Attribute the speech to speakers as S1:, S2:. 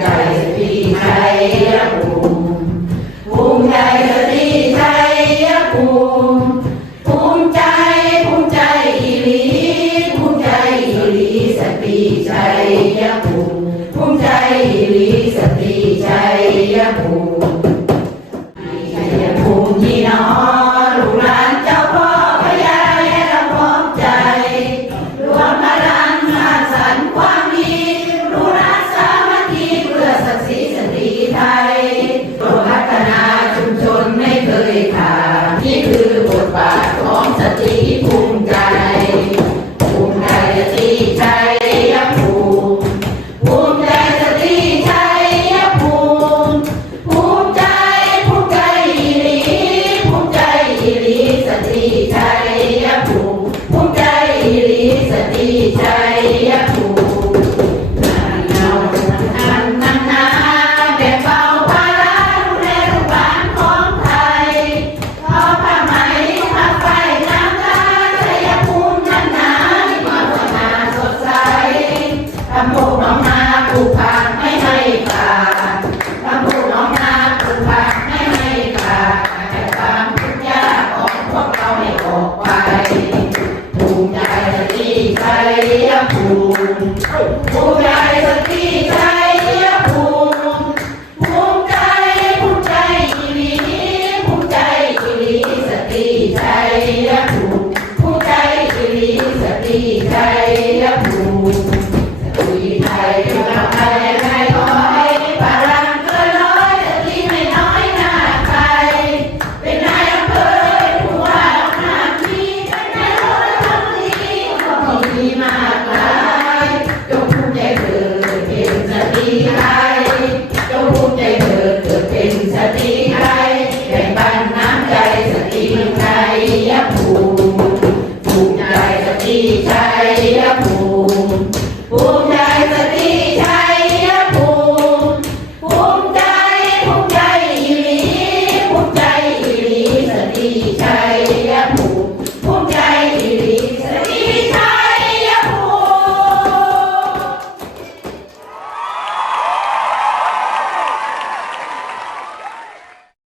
S1: ใจดีใจยะภูมิภูมิใจดีใจยะภูมิภูมิใจภูมิใจอีหลีภูมิใจอีหลีสติใจยะภูมิภูมิใจอีหลีสติใจ Ele, ถูกพานไม่ให้ขาดคำพูดน้องนาถูกพานไม่ให้ขาดแต่ความทุกข์ยากของพวกเราให้ออกไปภูมิใจสติใจภูมิภูมิใจสติใจภูมิภูมิใจภูมิใจอีหลีภูมิใจอีหลีสติใจภูมิภูมิใจอีหลีสติใจภูมิ Thank you.